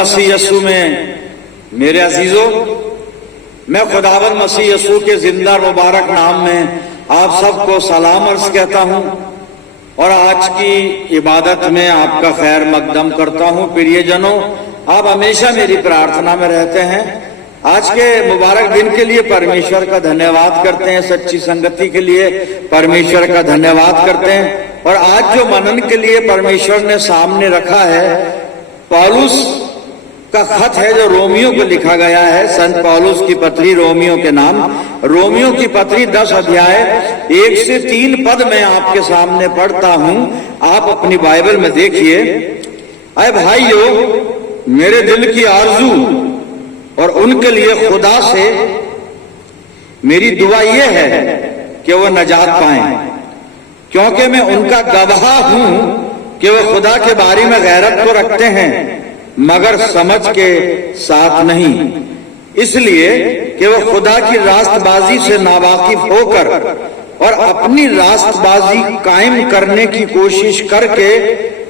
मसीह यीशु में मेरे अजीजों, मैं खुदावंद मसीह यीशु के जिंदा और मुबारक नाम में आप सबको सलाम अर्ज कहता हूं और आज की इबादत में आपका खैर मकदम करता हूं। प्रियजनों, आप हमेशा मेरी प्रार्थना में रहते हैं। आज के मुबारक दिन के लिए परमेश्वर का धन्यवाद करते हैं, सच्ची संगति के लिए परमेश्वर का धन्यवाद करते हैं। और आज जो मनन के लिए परमेश्वर ने सामने रखा है, पौलुस का खत है जो रोमियो को लिखा गया है। संत पौलुस की पत्री रोमियो के नाम, रोमियो की पत्री 10 अध्याय 1 से 3 पद मैं आपके सामने पढ़ता हूं। आप अपनी बाइबल में देखिए। अरे भाइयों, मेरे दिल की आरजू और उनके लिए खुदा से मेरी दुआ यह है कि वो नजात पाएं, क्योंकि मैं उनका गवाह हूं कि वो खुदा के बारे में गैरत तो रखते हैं मगर समझ के साथ नहीं, इसलिए कि वो खुदा की रास्तबाजी से नावाकिफ होकर और अपनी रास्तबाजी कायम करने की कोशिश करके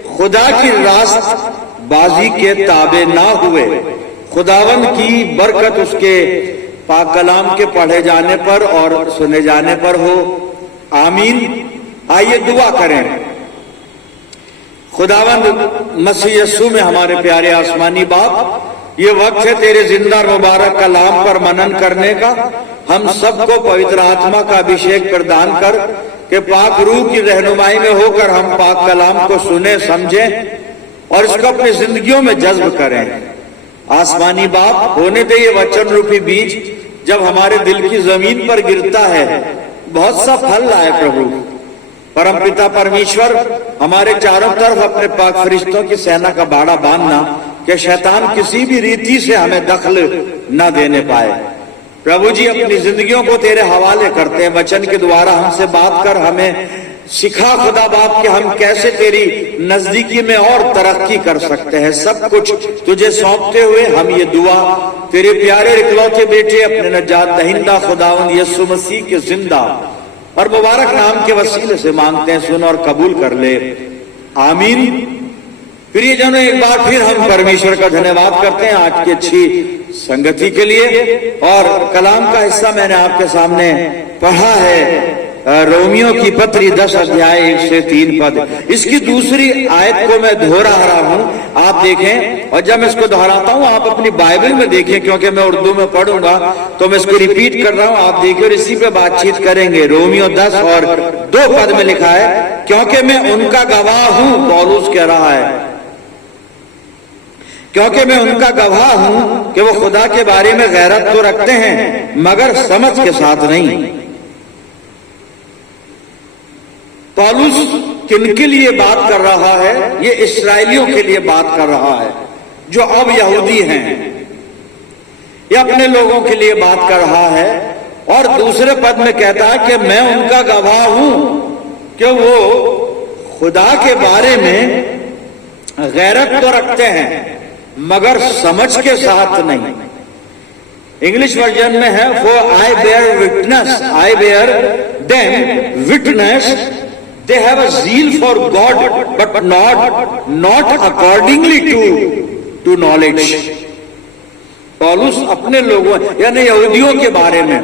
खुदा की रास्तबाजी के ताबे ना हुए। खुदावन की बरकत उसके पाक कलाम के पढ़े जाने पर और सुने जाने पर हो, आमीन। आइए दुआ करें। खुदावंद मसीह यीशु में हमारे प्यारे आसमानी बाप, ये वक्त है तेरे जिंदा और मुबारक कलाम पर मनन करने का। हम सबको पवित्र आत्मा का अभिषेक प्रदान कर के पाक रूह की रहनुमाई में होकर हम पाक कलाम को सुने, समझें और इसको अपनी जिंदगियों में जज्ब करें। आसमानी बाप, होने दे ये वचन रूपी बीज जब हमारे दिल की जमीन पर गिरता है बहुत सा फल लाए प्रभु। परमपिता परमेश्वर, हमारे चारों तरफ अपने पाक फरिश्तों की सेना का बाड़ा बांधना कि शैतान किसी भी रीति से हमें दखल न देने पाए। प्रभु जी, अपनी जिंदगियों को तेरे हवाले करते हैं। वचन के द्वारा हमसे बात कर हमें सिखा खुदा बाप कि हम कैसे तेरी नजदीकी में और तरक्की कर सकते हैं। सब कुछ तुझे सौंपते हुए हम ये दुआ तेरे प्यारे इकलौते बेटे अपने नजात दहिंदा खुदावंद यीशु मसीह के जिंदा और मुबारक नाम के वसीले से मांगते हैं, सुन और कबूल कर ले, आमीन। प्रियजनों, एक बार फिर हम परमेश्वर का धन्यवाद करते हैं आज की अच्छी संगति के लिए। और कलाम का हिस्सा मैंने आपके सामने पढ़ा है, रोमियो की पत्री 10 अध्याय 1 से 3 पद। इसकी दूसरी आयत को मैं दोहरा रहा हूं, आप देखें। और जब मैं इसको दोहराता हूं आप अपनी बाइबल में देखें, क्योंकि मैं उर्दू में पढ़ूंगा तो मैं इसको रिपीट कर रहा हूं, आप देखिए और इसी पे बातचीत करेंगे। रोमियो 10 और 2 पद में लिखा है, क्योंकि मैं उनका गवाह हूं, पौलुस कह रहा है, क्योंकि मैं उनका गवाह हूं कि वो खुदा के बारे में गैरत तो रखते हैं मगर समझ के साथ नहीं। पौलुस किनके लिए बात कर रहा है? ये इस्राएलियों के लिए बात कर रहा है जो अब यहूदी हैं। ये अपने लोगों के लिए बात कर रहा है। और दूसरे पद में कहता है कि मैं उनका गवाह हूं कि वो खुदा के बारे में गैरत तो रखते हैं मगर समझ के साथ नहीं। इंग्लिश वर्जन में है, for I bear witness, I bear them witness, they have a zeal for God but not accordingly to knowledge। पौलुस अपने लोगों यानी यहूदियों के बारे में,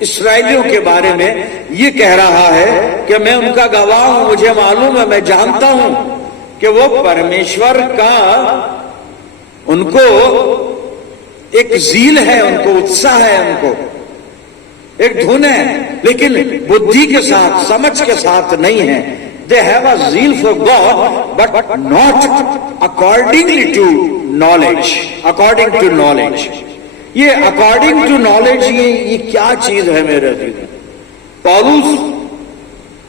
इस्राएलियों के बारे में ये कह रहा है कि मैं उनका गवाह हूं, मुझे मालूम है, मैं जानता हूं कि वो परमेश्वर का उनको एक जील है, उनको उत्साह है, उनको एक धुन है, लेकिन बुद्धि के साथ, समझ के साथ नहीं है। They have a zeal for God but not accordingly to knowledge, according to knowledge। ये according to knowledge ये क्या चीज है मेरे दिल? पौलुस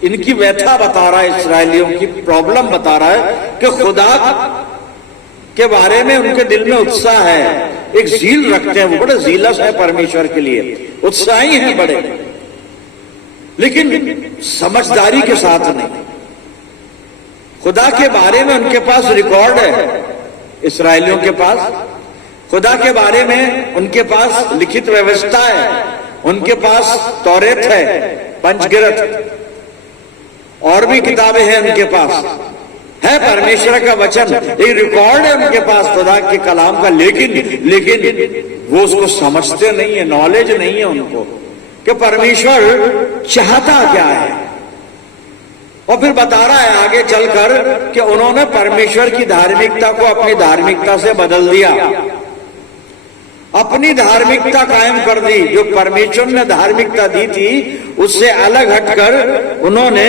इनकी व्यथा बता रहा है, इस्राएलियों की प्रॉब्लम बता रहा है कि खुदा के बारे में उनके दिल में उत्साह है, एक जील रखते हैं, वो बड़े जीलस है परमेश्वर के लिए, उत्साही हैं बड़े, लेकिन समझदारी के साथ नहीं। खुदा के बारे में उनके पास रिकॉर्ड है, इस्राएलियों के पास खुदा के बारे में उनके पास लिखित व्यवस्था है, उनके पास तौरेत है, पंचगिरत और भी किताबें हैं उनके पास, है परमेश्वर का वचन, एक रिकॉर्ड है उनके पास खुदा के कलाम का, लेकिन वो उसको समझते नहीं है, नॉलेज नहीं है उनको कि परमेश्वर चाहता क्या है। और फिर बता रहा है आगे चलकर कि उन्होंने परमेश्वर की धार्मिकता को अपनी धार्मिकता से बदल दिया, अपनी धार्मिकता कायम कर दी। जो परमेश्वर ने धार्मिकता दी थी उससे अलग हटकर उन्होंने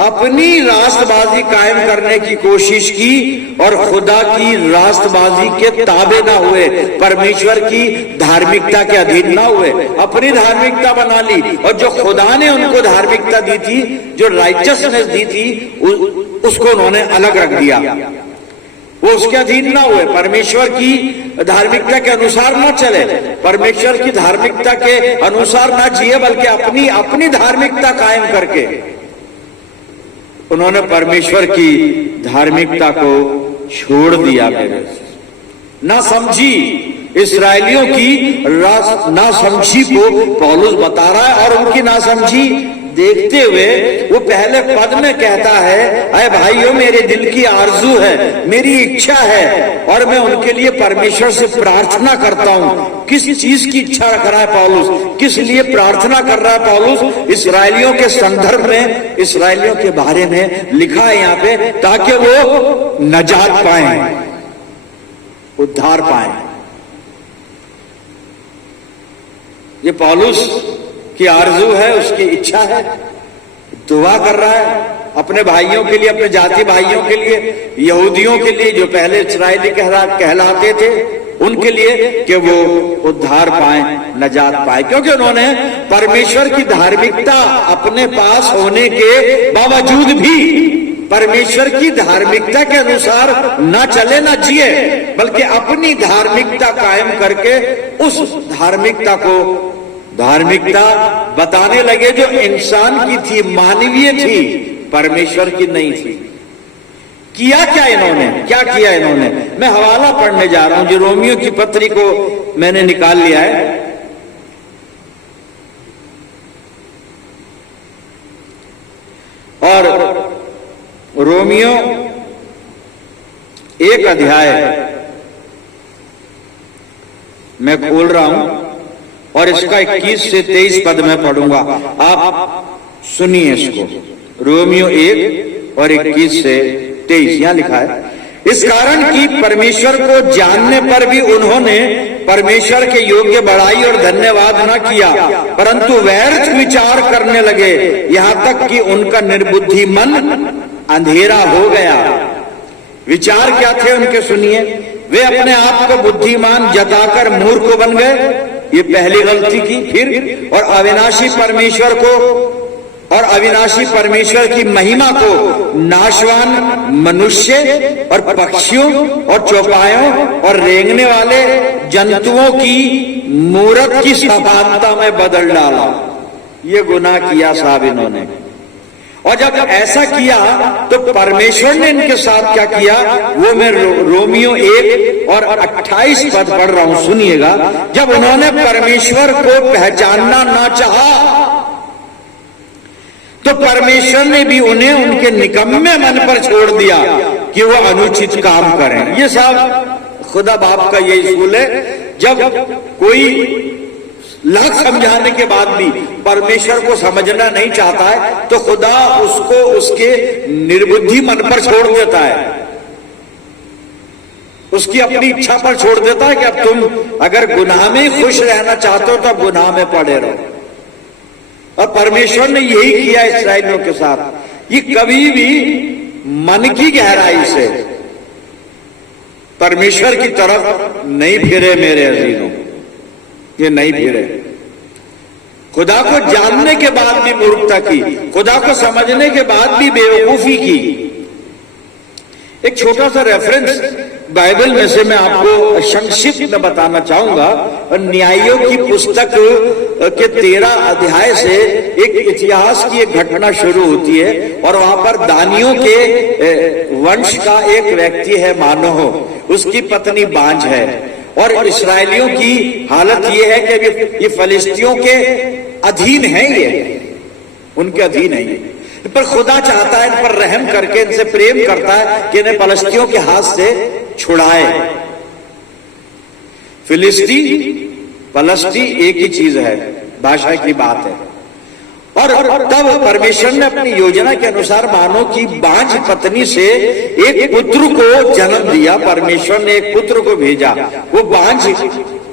अपनी राष्ट्रबाजी कायम करने की कोशिश की और खुदा की राष्ट्रबाजी के ताबे ना हुए, परमेश्वर की धार्मिकता के अधीन ना हुए, अपनी धार्मिकता बना ली। और जो खुदा ने उनको धार्मिकता दी थी, जो राइचसनेस दी थी, उसको उन्होंने अलग रख दिया, वो उसके अधीन ना हुए, परमेश्वर की धार्मिकता के अनुसार ना चले, परमेश्वर की धार्मिकता के अनुसार ना जिए, बल्कि अपनी धार्मिकता कायम करके उन्होंने परमेश्वर की धार्मिकता को छोड़ दिया। ना समझी इस्राएलियों की ना समझी को पौलुस बता रहा है, और उनकी ना समझी देखते हुए वो पहले पद में कहता है, अरे भाइयों मेरे दिल की आरजू है, मेरी इच्छा है, और मैं उनके लिए परमेश्वर से प्रार्थना करता हूं। किस चीज की इच्छा रख रहा है पौलुस, किस लिए प्रार्थना कर रहा है पौलुस? इस्राएलियों के संदर्भ में, इस्राएलियों के बारे में लिखा है यहाँ पे, ताकि वो नजात पाए, उद्धार पाए। ये पौलुस की आरजू है, उसकी इच्छा है, दुआ कर रहा है अपने भाइयों के लिए, अपने जाति भाइयों के लिए, यहूदियों के लिए जो पहले इस्राएली कहलाते थे, उनके लिए कि वो उद्धार पाए, नजात पाए, क्योंकि उन्होंने परमेश्वर की धार्मिकता अपने पास होने के बावजूद भी परमेश्वर की धार्मिकता के अनुसार ना चले ना जिए, बल्कि अपनी धार्मिकता कायम करके उस धार्मिकता बताने लगे जो इंसान की थी, मानवीय थी, परमेश्वर की नहीं थी। किया क्या इन्होंने, क्या किया इन्होंने? मैं हवाला पढ़ने जा रहा हूं, जो रोमियो की पत्री को मैंने निकाल लिया है। और रोमियो 1 अध्याय मैं खोल रहा हूं और इसका 21 से 23 पद में पढ़ूंगा, आप सुनिए इसको। रोमियो 1 और 21 से 23 यहां लिखा है, इस कारण कि परमेश्वर को जानने पर भी उन्होंने परमेश्वर के योग्य बड़ाई और धन्यवाद न किया, परंतु व्यर्थ विचार करने लगे, यहां तक कि उनका निर्बुद्धि मन अंधेरा हो गया। विचार क्या थे उनके, सुनिए। वे अपने आप को बुद्धिमान जताकर मूर्ख बन गए, ये पहली गलती की। फिर और अविनाशी परमेश्वर की महिमा को नाशवान मनुष्य और पक्षियों और चौपायों और रेंगने वाले जंतुओं की मूरत की समानता में बदल डाला। ये गुनाह किया साहब इन्होंने। और जब ऐसा किया तो परमेश्वर ने इनके साथ क्या किया, वो मैं रोमियो 1 और 28 पद पढ़ रहा हूं, सुनिएगा। जब उन्होंने परमेश्वर को पहचानना ना चाहा तो परमेश्वर ने भी उन्हें उनके निकम्मे मन पर छोड़ दिया कि वो अनुचित काम करें। ये साहब खुदा बाप का ये असूल है, जब कोई लाख समझाने के बाद भी परमेश्वर को समझना नहीं चाहता है तो खुदा उसको उसके निर्बुद्धि मन पर छोड़ देता है, उसकी अपनी इच्छा पर छोड़ देता है कि अब तुम अगर गुनाह में खुश रहना चाहते हो तो अब गुनाह में पड़े रहो। और परमेश्वर ने यही किया इस्राएलियों के साथ। ये कभी भी मन की गहराई से परमेश्वर की तरफ नहीं फिरे मेरे अजीजों, ये नहीं फिरे। खुदा को जानने के बाद भी मूर्खता की, खुदा को समझने के बाद भी बेवकूफी की। एक छोटा सा रेफरेंस बाइबल में से मैं आपको संक्षिप्त में बताना चाहूंगा। न्यायों की पुस्तक के 13 अध्याय से एक इतिहास की एक घटना शुरू होती है और वहां पर दानियों के वंश का एक व्यक्ति है मानोह, उसकी पत्नी बांझ है और इस्राएलियों की हालत ये है कि ये फलिस्तियों के अधीन है, ये उनके अधीन है ये। पर खुदा चाहता है इन पर रहम करके इनसे प्रेम करता है कि इन्हें फलस्तियों के हाथ से छुड़ाए। फिलिस्ती फलस्ती एक ही चीज है, भाषा की बात है। और तब परमेश्वर ने अपनी योजना के अनुसार मानो की बांझ पत्नी से एक पुत्र को जन्म दिया। परमेश्वर ने एक पुत्र को भेजा, वो बांझ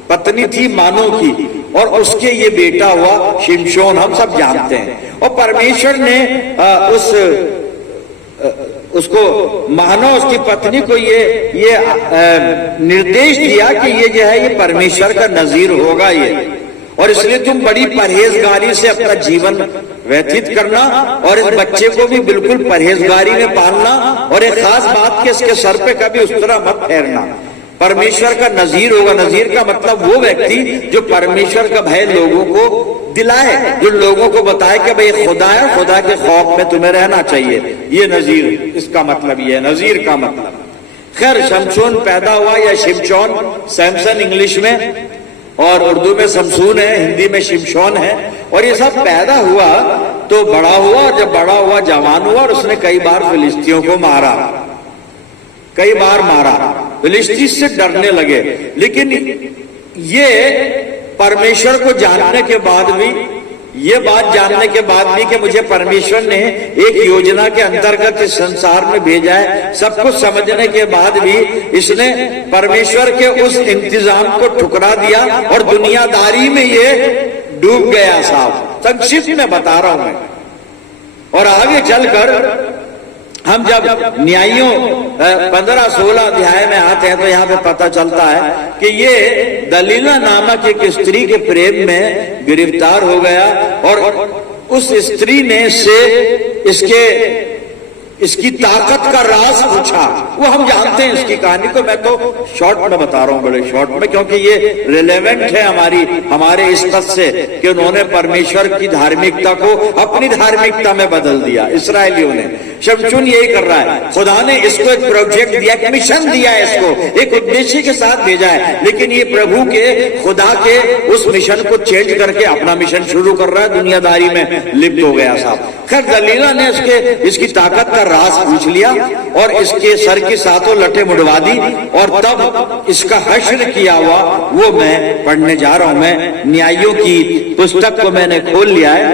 पत्नी थी मानो की, और उसके ये बेटा हुआ शिमशोन, हम सब जानते हैं। और परमेश्वर ने उसको मानो उसकी पत्नी को ये निर्देश दिया कि ये जो है ये परमेश्वर का नजीर होगा ये, और इसलिए तुम बड़ी परहेजगारी से अपना जीवन व्यतीत करना और इस बच्चे को भी बिल्कुल परहेजगारी में पालना, और एक खास बात कि इसके सर पे कभी उस तरह मत फेरना। परमेश्वर का नजीर होगा। नजीर का मतलब वो व्यक्ति जो परमेश्वर का भय लोगों को दिलाए, जो लोगों को बताए कि भाई खुदा है, खुदा के खौफ में तुम्हें रहना चाहिए। ये नजीर, इसका मतलब ये है नजीर का मतलब। खैर शमशोन पैदा हुआ, या शिमशोन, सैमसन इंग्लिश में, और उर्दू में शमसून है, हिंदी में शिमशोन है। और ये सब पैदा हुआ तो बड़ा हुआ, और जब बड़ा हुआ जवान हुआ, और उसने कई बार फिलिस्तियों को मारा, कई बार मारा। फिलिस्ती से डरने लगे। लेकिन ये परमेश्वर को जानने के बाद भी, ये बात जानने के बाद भी कि मुझे परमेश्वर ने एक योजना के अंतर्गत इस संसार में भेजा है, सब कुछ समझने के बाद भी इसने परमेश्वर के उस इंतजाम को ठुकरा दिया और दुनियादारी में ये डूब गया। साहब संक्षिप्त में बता रहा हूं मैं। और आगे चलकर हम जब न्यायियों 15-16 अध्याय में आते हैं तो यहाँ पे पता चलता है कि ये दलीला नामक एक स्त्री के प्रेम में गिरफ्तार हो गया, और उस स्त्री ने से इसकी ताकत का राज पूछा। वो हम जानते हैं इसकी कहानी को, मैं तो शॉर्ट में बता रहा हूँ, बड़े शॉर्ट में, क्योंकि ये रिलेवेंट है हमारे इस तथ्य से कि उन्होंने परमेश्वर की धार्मिकता को अपनी धार्मिकता में बदल दिया। इसराइलियों ने, शमशून यही कर रहा है। खुदा ने इसको एक प्रोजेक्ट दिया, एक मिशन दिया है, इसको एक उद्देश्य के साथ भेजा है, लेकिन ये प्रभु के, खुदा के उस मिशन को चेंज करके अपना मिशन शुरू कर रहा है, दुनियादारी में लिप्त हो गया। साहब खैर दलीला ने इसकी ताकत का राज पूछ लिया और इसके सर की सातों लटें मुड़वा दी, और तब इसका हश्र किया हुआ वो मैं पढ़ने जा रहा हूं। मैं न्यायियों की पुस्तक को मैंने खोल लिया है,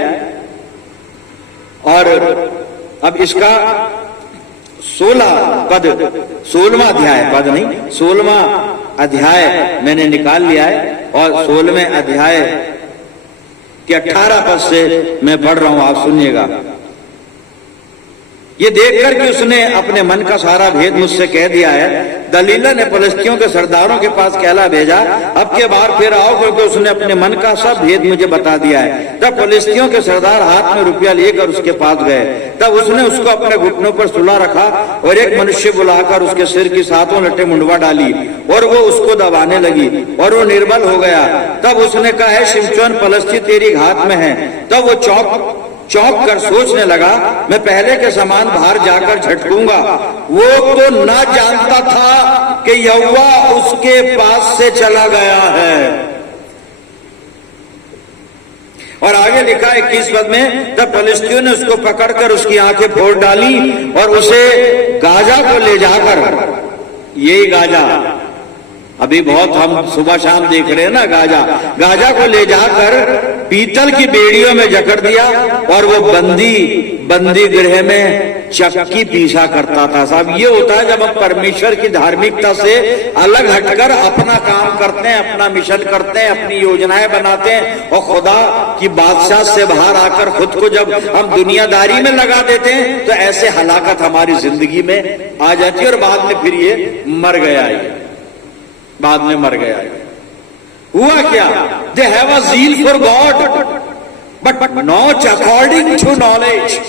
और अब इसका 16 पद, 16वां अध्याय, पद नहीं 16वां अध्याय मैंने निकाल लिया है, और 16वें अध्याय के 18 पद से मैं पढ़ रहा हूं, आप सुनिएगा। ये देखकर कि उसने अपने मन का सारा भेद मुझसे कह दिया है, दलीला ने फलिस्तियों के सरदारों के पास कहला भेजा, अब के बार फिर आओ, क्योंकि उसने अपने मन का सब भेद मुझे बता दिया है। तब फलिस्तियों के सरदार हाथ में रुपया लेकर उसके पास गए। तब उसने उसको अपने घुटनों पर सुला रखा और एक मनुष्य बुलाकर उसके सिर की सातों लटें मुंडवा डाली, और वो उसको दबाने लगी और वो निर्बल हो गया। तब उसने कहा, है शिमशोन, फलिस्ती तेरी घात में है। तब वो चौंक कर सोचने लगा, मैं पहले के समान बाहर जाकर झटकूंगा। वो तो ना जानता था कि यहोवा उसके पास से चला गया है। और आगे लिखा 21 पद में, तब फलिस्तियों ने उसको पकड़कर उसकी आंखें फोड़ डाली और उसे गाजा को ले जाकर, यही गाजा अभी बहुत हम सुबह शाम देख रहे हैं ना, गाजा को ले जाकर पीतल की बेड़ियों में जकड़ दिया, और वो बंदी गृह में चक्की पीसा करता था। साहब ये होता है जब हम परमेश्वर की धार्मिकता से अलग हटकर अपना काम करते हैं, अपना मिशन करते हैं, अपनी योजनाएं बनाते हैं, और खुदा की बादशाह से बाहर आकर खुद को जब हम दुनियादारी में लगा देते हैं, तो ऐसे हलाकत हमारी जिंदगी में आ जाती है, और बाद में फिर ये मर गया है, बाद में मर गया है। हुआ क्या? They have a zeal for God but not according to knowledge.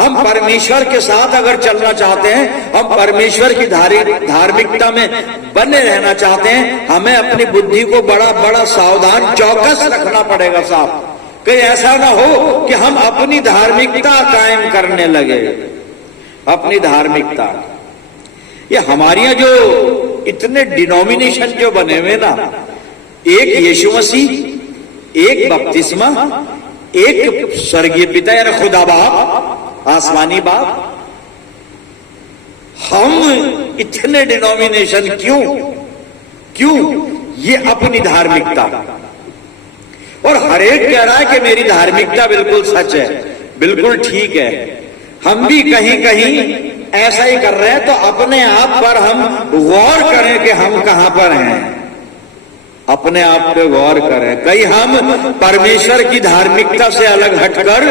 हम परमेश्वर के साथ अगर चलना चाहते हैं, हम परमेश्वर की धार्मिकता में बने रहना चाहते हैं, हमें अपनी बुद्धि को बड़ा बड़ा सावधान चौकस रखना पड़ेगा। साहब कहीं ऐसा ना हो कि हम अपनी धार्मिकता कायम करने लगे। अपनी धार्मिकता, ये हमारे यहाँ जो इतने डिनोमिनेशन जो बने हुए ना, एक यीशु मसीह, एक बपतिस्मा, एक स्वर्गीय पिता यानी खुदा बाप, आसमानी बाप, हम इतने डिनोमिनेशन क्यों? ये अपनी धार्मिकता, और हर एक कह रहा है कि मेरी धार्मिकता बिल्कुल सच है, बिल्कुल ठीक है। हम भी कहीं कहीं ऐसा ही कर रहे हैं, तो अपने आप पर हम गौर करें कि हम कहां पर हैं, अपने आप पे गौर करें। कहीं हम परमेश्वर की धार्मिकता से अलग हटकर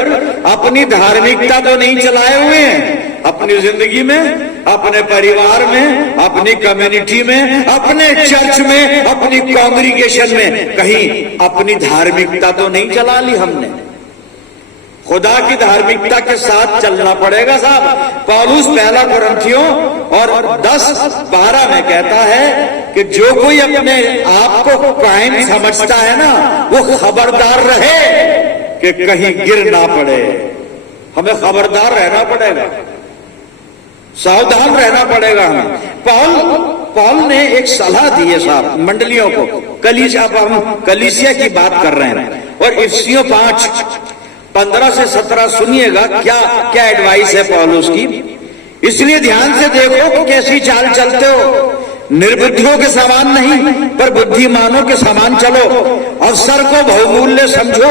अपनी धार्मिकता तो नहीं चलाए हुए हैं अपनी जिंदगी में, अपने परिवार में, अपनी कम्युनिटी में, अपने चर्च में, अपनी कांग्रीगेशन में, कहीं अपनी धार्मिकता तो नहीं चला ली हमने। खुदा की धार्मिकता के साथ चलना पड़ेगा साहब। पौलुस पहला कुरिन्थियों और 10:12 में कहता है कि जो कोई अपने आप को कायम समझता है ना, वो खबरदार रहे कि कहीं गिर ना पड़े। हमें खबरदार रहना पड़ेगा, सावधान रहना पड़ेगा हमें। पौल ने एक सलाह दी है साहब मंडलियों को, हम कलीसिया की बात कर रहे हैं, और इफिसियों 5:15 से 17 सुनिएगा क्या एडवाइस है पौलुस की। इसलिए ध्यान से देखो कि कैसी चाल चलते हो, निर्बुद्धियों के समान नहीं पर बुद्धिमानों के समान चलो, अवसर को बहुमूल्य समझो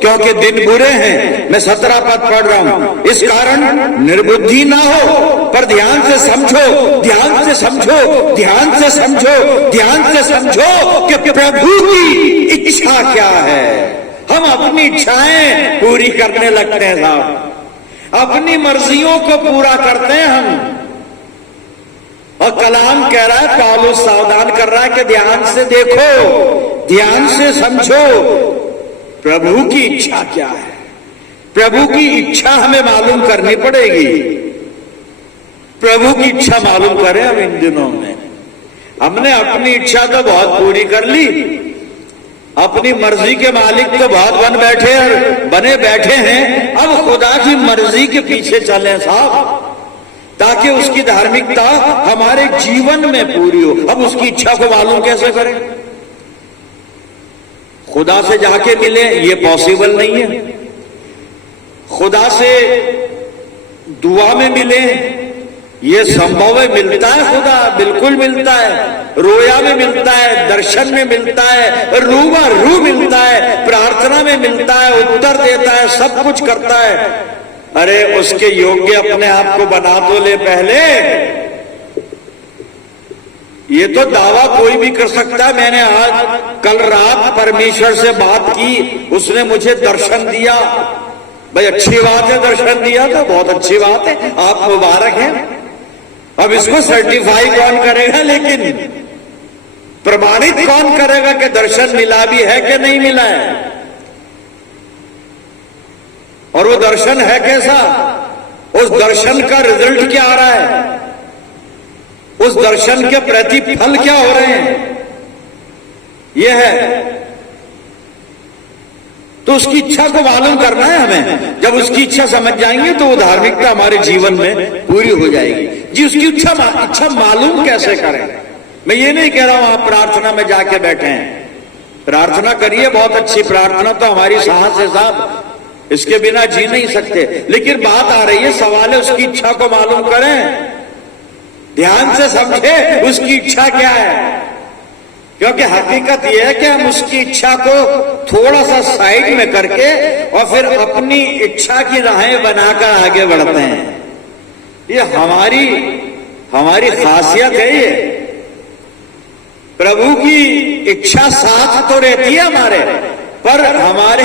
क्योंकि दिन बुरे हैं। मैं 17 पद पढ़ रहा हूं। इस कारण निर्बुद्धि ना हो पर ध्यान से समझो, ध्यान से समझो, ध्यान से समझो, ध्यान से समझो कि प्रभु की इच्छा क्या है। हम अपनी इच्छाएं पूरी करने लगते हैं साहब, अपनी मर्जियों को पूरा करते हैं हम। और कलाम कह रहा है, पौलुस सावधान कर रहा है कि ध्यान से देखो, ध्यान से समझो प्रभु की इच्छा क्या है। प्रभु की इच्छा हमें मालूम करनी पड़ेगी। प्रभु की इच्छा मालूम करें हम इन दिनों में। हमने अपनी इच्छा तो बहुत पूरी कर ली, अपनी मर्जी के मालिक तो बहुत बने बैठे हैं। अब खुदा की मर्जी के पीछे चलें साहब, ताकि उसकी धार्मिकता हमारे जीवन में पूरी हो। अब उसकी इच्छा को मालूम कैसे करें? खुदा से जाके मिले, ये पॉसिबल नहीं है। खुदा से दुआ में मिले, ये संभव है। मिलता है खुदा, बिल्कुल मिलता है। रोया में मिलता है, दर्शन में मिलता है, रूबरू मिलता है, प्रार्थना में मिलता है, उत्तर देता है, सब कुछ करता है। अरे उसके योग्य अपने आप को बना तो ले पहले। ये तो दावा कोई भी कर सकता है। मैंने कल रात परमेश्वर से बात की, उसने मुझे दर्शन दिया। भाई अच्छी बात है, दर्शन दिया तो बहुत अच्छी बात है, आप मुबारक हैं। अब इसको सर्टिफाई कौन करेगा, लेकिन प्रमाणित कौन करेगा कि दर्शन मिला भी है कि नहीं मिला है? और वो दर्शन है कैसा, उस दर्शन का रिजल्ट क्या आ रहा है, उस दर्शन के प्रतिफल क्या हो रहे हैं, ये है। तो उसकी इच्छा को मालूम करना है हमें। जब उसकी इच्छा समझ जाएंगे तो वो धार्मिकता हमारे जीवन में पूरी हो जाएगी। जी, उसकी इच्छा मालूम कैसे करें? मैं ये नहीं कह रहा हूं आप प्रार्थना में जाके बैठे हैं, प्रार्थना करिए, बहुत अच्छी प्रार्थना तो हमारी सांस है साहब, इसके बिना जी नहीं सकते। लेकिन बात आ रही है, सवाल है उसकी इच्छा को मालूम करें, ध्यान से समझे उसकी इच्छा क्या है। क्योंकि हकीकत यह है कि हम उसकी इच्छा को थोड़ा सा साइड में करके और फिर अपनी इच्छा की राहें बनाकर आगे बढ़ते हैं। ये हमारी खासियत है। ये प्रभु की इच्छा साथ तो रहती है हमारे, पर हमारे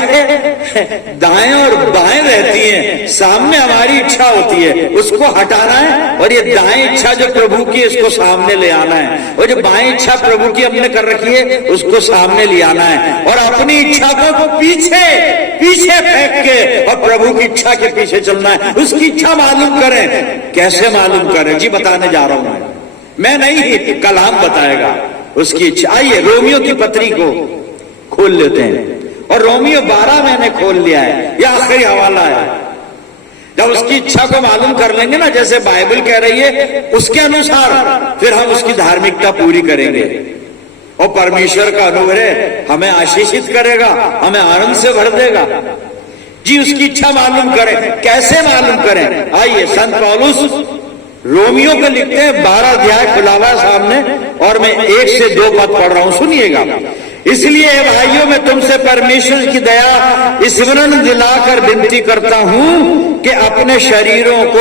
दाएं और बाएं रहती हैं। सामने हमारी इच्छा होती है, उसको हटाना है, और ये दाएं इच्छा जो प्रभु की, इसको सामने ले आना है। और जो बाएं इच्छा प्रभु की हमने कर रखी है, उसको सामने ले आना है। और अपनी इच्छा को पीछे फेंक के और प्रभु की इच्छा के पीछे चलना है। उसकी इच्छा मालूम करें। कैसे मालूम करें? जी बताने जा रहा हूं मैं नहीं, कलाम बताएगा उसकी इच्छा। आइए रोमियो की पत्री को खोल लेते हैं, और रोमियो 12 मैंने खोल लिया है, यह आखिरी हवाला है। जब उसकी इच्छा को मालूम कर लेंगे ना, जैसे बाइबल कह रही है, उसके अनुसार फिर हम उसकी धार्मिकता पूरी करेंगे, और परमेश्वर का अनुग्रह हमें आशीषित करेगा, हमें आनंद से भर देगा। जी उसकी इच्छा मालूम करें। कैसे मालूम करें? आइए, संत पौलुस रोमियो को लिखते हैं, 12 अध्याय खुला हुआ सामने, और मैं 1 से 2 पद पढ़ रहा हूं, सुनिएगा। इसलिए भाइयों, मैं तुमसे परमेश्वर की दया स्मरण दिलाकर विनती करता हूं कि अपने शरीरों को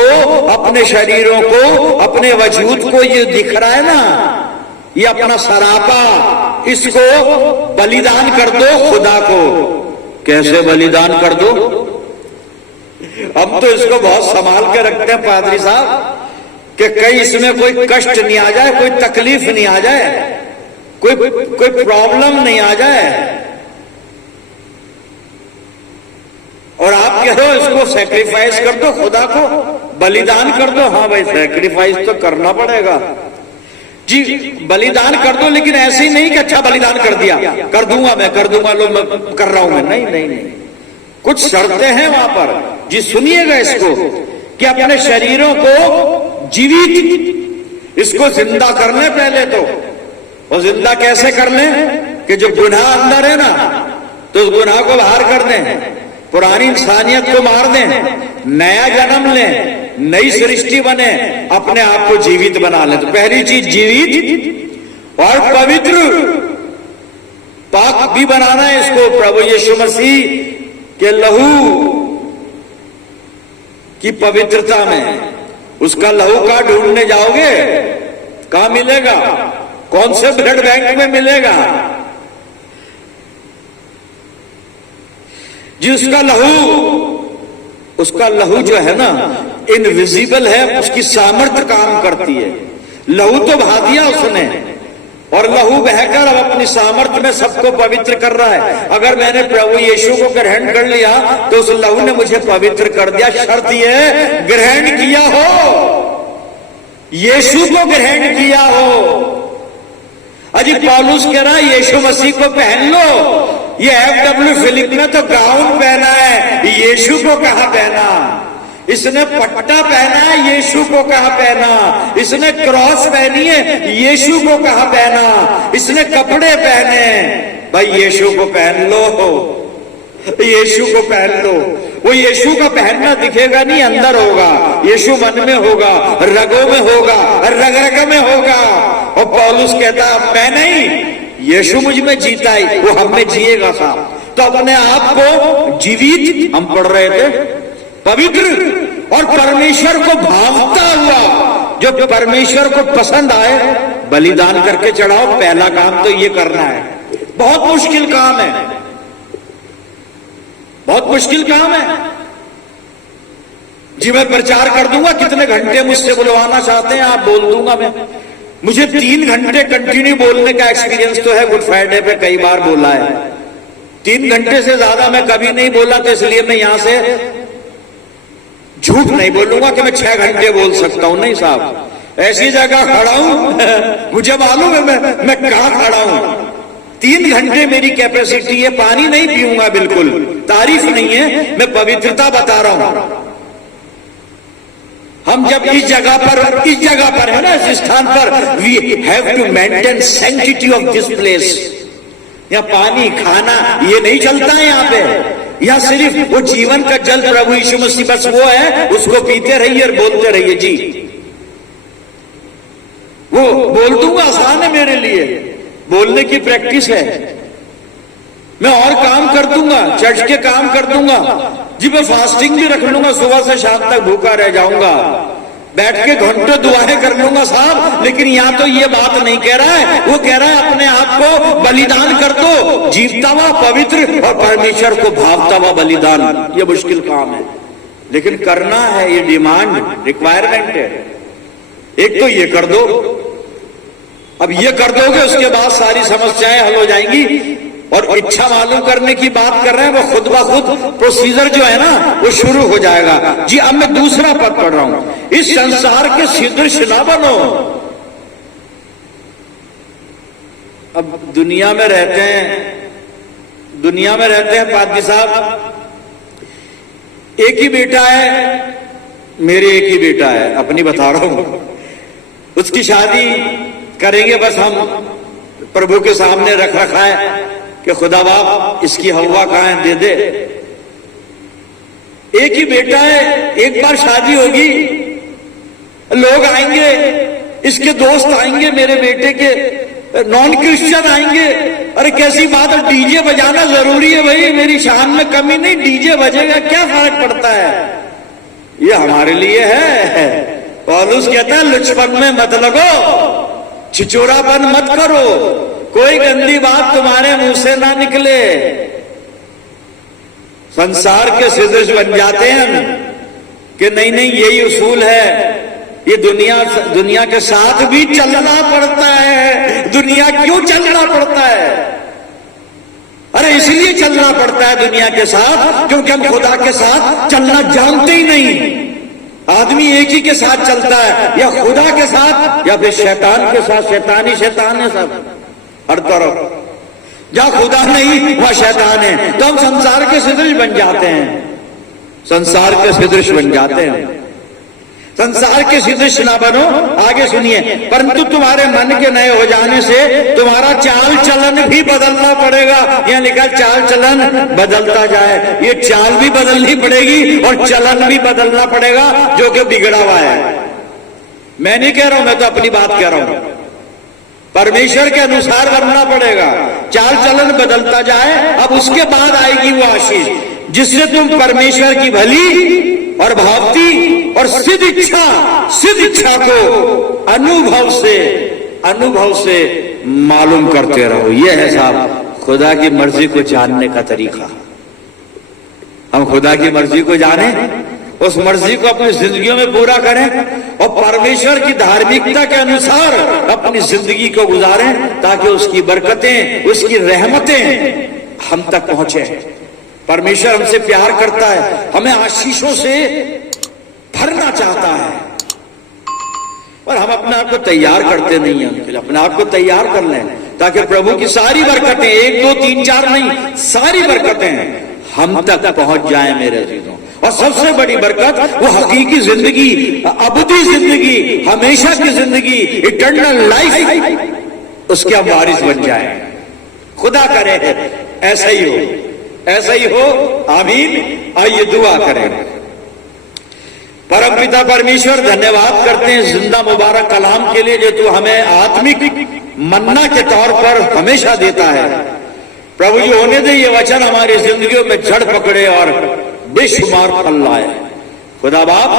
अपने वजूद को, ये दिख रहा है ना, ये अपना सरापा, इसको बलिदान कर दो खुदा को। कैसे बलिदान कर दो? हम तो इसको बहुत संभाल के रखते हैं पादरी साहब, कि कहीं इसमें कोई कष्ट नहीं आ जाए, कोई तकलीफ नहीं आ जाए, कोई प्रॉब्लम नहीं आ जाए। और आप कह रहे हो इसको सैक्रिफाइस कर दो, खुदा को बलिदान कर दो। हाँ भाई, सैक्रिफाइस तो करना पड़ेगा जी, बलिदान कर दो, लेकिन ऐसे ही नहीं कि अच्छा बलिदान कर दिया, कर दूंगा लो मैं कर रहा हूं मैं। नहीं नहीं नहीं, कुछ शर्तें हैं वहां पर जी। सुनिएगा इसको, कि अपने शरीरों को जीवित, इसको जिंदा कर ले पहले तो। और जिंदा कैसे कर ले? कि जो गुनाह अंदर है ना, तो उस गुनाह को बाहर कर दें, पुरानी इंसानियत को मार दें, नया जन्म लें, नई सृष्टि बने, अपने आप को जीवित बना ले। तो पहली चीज जीवित और पवित्र, पाक भी बनाना है इसको प्रभु यीशु मसीह के लहू की पवित्रता में। उसका लहू कहां ढूंढने जाओगे? कहां मिलेगा? कौन से ब्लड बैंक में मिलेगा जी? उसका लहू जो है ना, इनविजिबल है, उसकी सामर्थ्य काम करती है। लहू तो बहा दिया उसने, और लहू बहकर अब अपनी सामर्थ्य में सबको पवित्र कर रहा है। अगर मैंने प्रभु यीशु को ग्रहण कर लिया तो उस लहू ने मुझे पवित्र कर दिया। शर्त यह है, ग्रहण किया हो, यीशु को ग्रहण किया हो। अजी पौलुस कह रहा है यीशु मसीह को पहन लो। ये FW फिलिप ने तो गाउन पहना है, यीशु को कहां पहना? इसने पट्टा पहना है, यीशु को कहां पहना? इसने क्रॉस पहनी है, यीशु को कहां पहना? इसने कपड़े पहने, भाई यीशु को पहन लो, यीशु को पहन लो। वो यीशु का पहनना दिखेगा नहीं, अंदर होगा। यीशु मन में होगा, रगों में होगा, रग रग में होगा। और पौलुस कहता मैं नहीं, यीशु मुझ में जीता है, वो हम में जिएगा साहब। तो अपने आप को जीवित, हम पढ़ रहे थे, पवित्र और परमेश्वर को भावता हुआ, जो परमेश्वर को पसंद आए, बलिदान करके चढ़ाओ। पहला काम तो ये करना है। बहुत मुश्किल काम है, बहुत मुश्किल काम है जी। मैं प्रचार कर दूंगा, कितने घंटे मुझसे बुलवाना चाहते हैं आप, बोल दूंगा मैं। मुझे 3 घंटे कंटिन्यू बोलने का एक्सपीरियंस तो है, गुड फ्राइडे पे कई बार बोला है। 3 घंटे से ज्यादा मैं कभी नहीं बोला, तो इसलिए मैं यहां से झूठ नहीं बोलूंगा कि मैं 6 घंटे बोल सकता हूं। नहीं साहब, ऐसी जगह खड़ा हूं मुझे मालूम है मैं कहां खड़ा हूं। 3 घंटे मेरी कैपेसिटी है, पानी नहीं पीऊंगा, बिल्कुल तारीफ नहीं है, मैं पवित्रता बता रहा हूं। हम जब इस जगह पर है ना, इस स्थान पर, we have to maintain sanctity of this place. यहाँ पानी खाना ये नहीं चलता है यहाँ पे। यहाँ सिर्फ वो जीवन का जल प्रभु यीशु मसीह बस वो है, उसको पीते रहिए और बोलते रहिए जी। वो बोल दूंगा, आसान है मेरे लिए, बोलने की प्रैक्टिस है। मैं और काम कर दूंगा, चर्च के काम कर दूंगा जी। मैं फास्टिंग भी रख लूंगा, सुबह से शाम तक भूखा रह जाऊंगा, बैठ के घंटों दुआएं कर लूंगा साहब। लेकिन यहाँ तो ये बात नहीं कह रहा है, वो कह रहा है अपने आप को बलिदान कर दो, जीवता हुआ, पवित्र और परमेश्वर को भावता हुआ बलिदान। ये मुश्किल काम है, लेकिन करना है, ये डिमांड, रिक्वायरमेंट है। एक तो ये कर दो, अब ये कर दोगे, उसके बाद सारी समस्याएं हल हो जाएंगी। और इच्छा मालूम करने की बात कर रहे हैं, वो खुद ब खुद प्रोसीजर जो है ना, वो शुरू हो जाएगा जी। अब मैं दूसरा पद पढ़ रहा हूं, इस संसार के सदृश ना बनो। अब दुनिया में रहते हैं पादी साहब, एक ही बेटा है, मेरे एक ही बेटा है, अपनी बता रहा हूं। उसकी शादी करेंगे, बस हम प्रभु के सामने रख रखा है कि खुदा बाप इसकी हवा कहां है, दे दे। एक ही बेटा है, एक बार शादी होगी, लोग आएंगे, इसके दोस्त आएंगे, मेरे बेटे के नॉन क्रिश्चियन आएंगे, अरे कैसी बात है, डीजे बजाना जरूरी है भाई, मेरी शान में कमी नहीं, डीजे बजेगा क्या फर्क पड़ता है, ये हमारे लिए है। पौलुस कहता है लुचपन में मत लगो, छिचोरापन मत करो, कोई गंदी बात तुम्हारे मुंह से ना निकले। संसार के सदृश बन जाते हैं कि नहीं नहीं यही उसूल है, ये दुनिया के साथ भी चलना पड़ता है। दुनिया क्यों चलना पड़ता है? अरे इसलिए चलना पड़ता है दुनिया के साथ क्योंकि हम खुदा के साथ चलना जानते ही नहीं। आदमी एक ही के साथ चलता है, या खुदा के साथ या फिर शैतान के साथ। शैतान है सब हर तरफ, जहां खुदा नहीं वहां शैतान है। तो हम संसार के सदृश बन जाते हैं, संसार के सदृश बन जाते हैं। संसार के सदृश ना बनो, आगे सुनिए, परंतु तुम्हारे मन के नए हो जाने से तुम्हारा चाल चलन भी बदलना पड़ेगा। यहां लिखा चाल चलन बदलता जाए, ये चाल भी बदलनी पड़ेगी और चलन भी बदलना पड़ेगा जो कि बिगड़ा हुआ है। मैं नहीं कह रहा हूं, मैं तो अपनी बात कह रहा हूं, परमेश्वर के अनुसार बनना पड़ेगा, चाल चलन बदलता जाए। अब उसके बाद आएगी वो आशीष जिससे तुम परमेश्वर की भली और भावती और सिद्ध इच्छा को अनुभव से मालूम करते रहो। यह है साहब खुदा की मर्जी को जानने का तरीका। हम खुदा की मर्जी को जाने, उस मर्जी को अपनी जिंदगियों में पूरा करें और परमेश्वर की धार्मिकता के अनुसार अपनी जिंदगी को गुजारें, ताकि उसकी बरकतें, उसकी रहमतें हम तक पहुंचे। परमेश्वर हमसे प्यार करता है, हमें आशीषों से भरना चाहता है, पर हम अपने आप को तैयार करते नहीं हैं। अपने आप को तैयार कर लें ताकि प्रभु की सारी बरकतें, 1 2 3 4 नहीं, सारी बरकतें हम तक पहुंच जाएं मेरे अजीजों। और सबसे बड़ी बरकत वो हकीकी जिंदगी, अबदी जिंदगी, हमेशा की जिंदगी, इटर्नल लाइफ, उसके हम वारिस बन जाएं। खुदा करे ऐसा ही हो, ऐसा ही हो, आमीन। आइए दुआ करें। परमपिता परमेश्वर, धन्यवाद करते हैं जिंदा मुबारक कलाम के लिए जो तू हमें आत्मिक मन्ना के तौर पर हमेशा देता है। प्रभु जी होने दे ये वचन हमारी जिंदगियों में जड़ पकड़े और बेशुमार फल लाए। खुदा बाप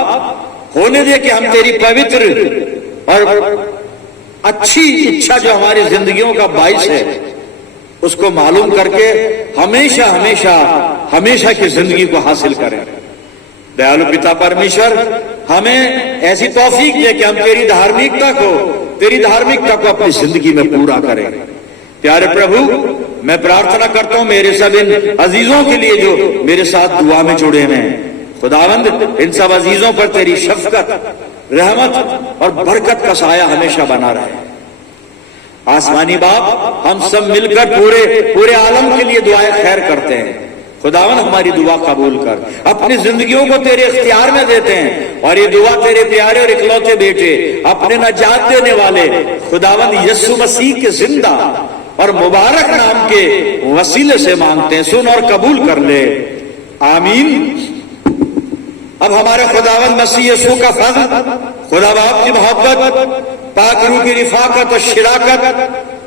होने दे कि हम तेरी पवित्र और अच्छी इच्छा जो हमारी जिंदगियों का बाइस है उसको मालूम करके हमेशा हमेशा हमेशा की जिंदगी को हासिल करें। दयालु पिता परमेश्वर, हमें ऐसी तौफीक दे कि हम तेरी धार्मिकता को अपनी जिंदगी में पूरा करें। प्यारे प्रभु, मैं प्रार्थना करता हूं मेरे सब इन अजीजों के लिए जो मेरे साथ दुआ में जुड़े हैं। खुदावंद, इन सब अजीजों पर तेरी शफकत, रहमत और बरकत का साया हमेशा बना रहे। आसमानी बाप, हम सब मिलकर पूरे आलम के लिए दुआएं खैर करते हैं। खुदावन, हमारी दुआ कबूल कर, अपनी जिंदगियों को तेरे इख्तियार में देते हैं और ये दुआ तेरे प्यारे और इकलौते बेटे, अपने नजात देने वाले खुदावन यीशु मसीह के जिंदा और मुबारक नाम के वसीले से मांगते हैं। सुन और कबूल कर ले, आमीन। अब हमारे खुदावन मसीह यीशु का फज़्ल, खुदा बाप की मोहब्बत, पाक रूह की रिफाकत और शिराकत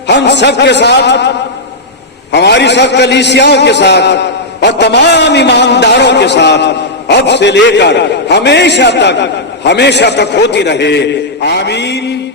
हम सब के साथ, हमारी सब कलीसियाओं के साथ और तमाम ईमानदारों के साथ अब से लेकर हमेशा तक होती रहे, आमीन।